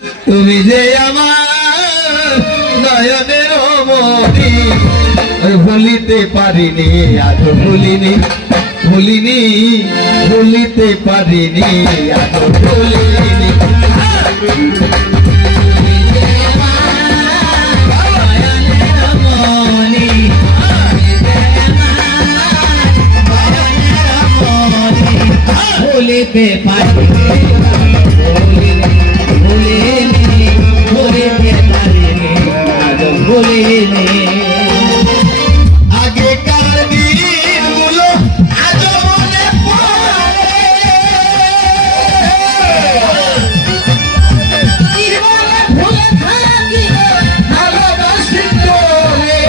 তুমি যে আমার নয়নের মনি, ভুলিতে পারিনি আজ ভুলিনি, ভুলিনি ভুলিতে পারিনি আজ ভুলিনি। ভুলিতে পারিনি ভুলিনি ভুলিতে পারিনি আজ ভুলিনি। আগেকার দিনগুলো আজ মনে পড়ে, ভুলে থাকি ভালোবাসি তোরে,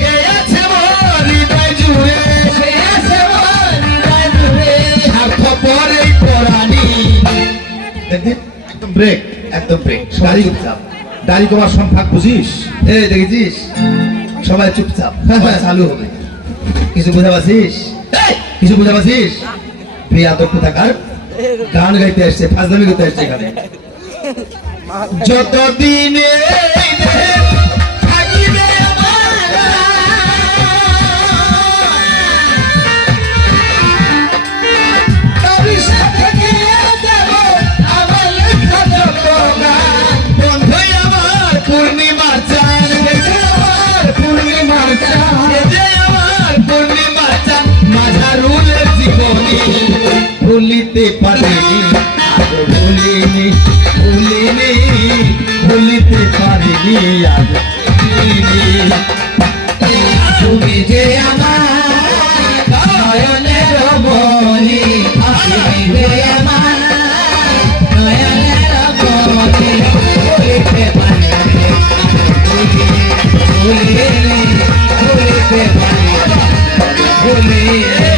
কে আছে মোর হৃদয় জুড়ে, সে আছে মোর হৃদয় জুড়ে। স্বার্থপরেই পরাণী। দেখি একদম ব্রেক, একদম ব্রেক, সবাই চুপচাপ। দাড়ি তোমার সংখ্যা বুঝিস? এই দেখেছিস, সবাই চুপচাপ, সবাই চালু হবে। কিছু বুঝা পাচ্ছিস? কিছু বুঝা পাচ্ছিস? প্রিয়া তো কোথাকার গান গাইতে আসছে, ফাজলামি করতে আসছে এখানে। যতদিন এই দেহে থাকিবে আমার, তারই সাথে গিয়ে যাব আমার লেখা যত গান। বন্ধুই আমার পূর্ণিমার চাঁদ, সে আমার পূর্ণিমার চাঁদ, সে আমার পূর্ণিমার চাঁদ, মাঝারুলের জীবনী ভুলিতে পারিনি আজ ভুলিনি, ভুলিনি ভুলিতে পারিনি আজ ভুলিনি। তুমি যে আমার নয়নের মনি, তুমি যে আমার নয়নের মনি, ভুলিতে পারিনি ভুলিনি ভুলিতে পারিনি ভুলিনি।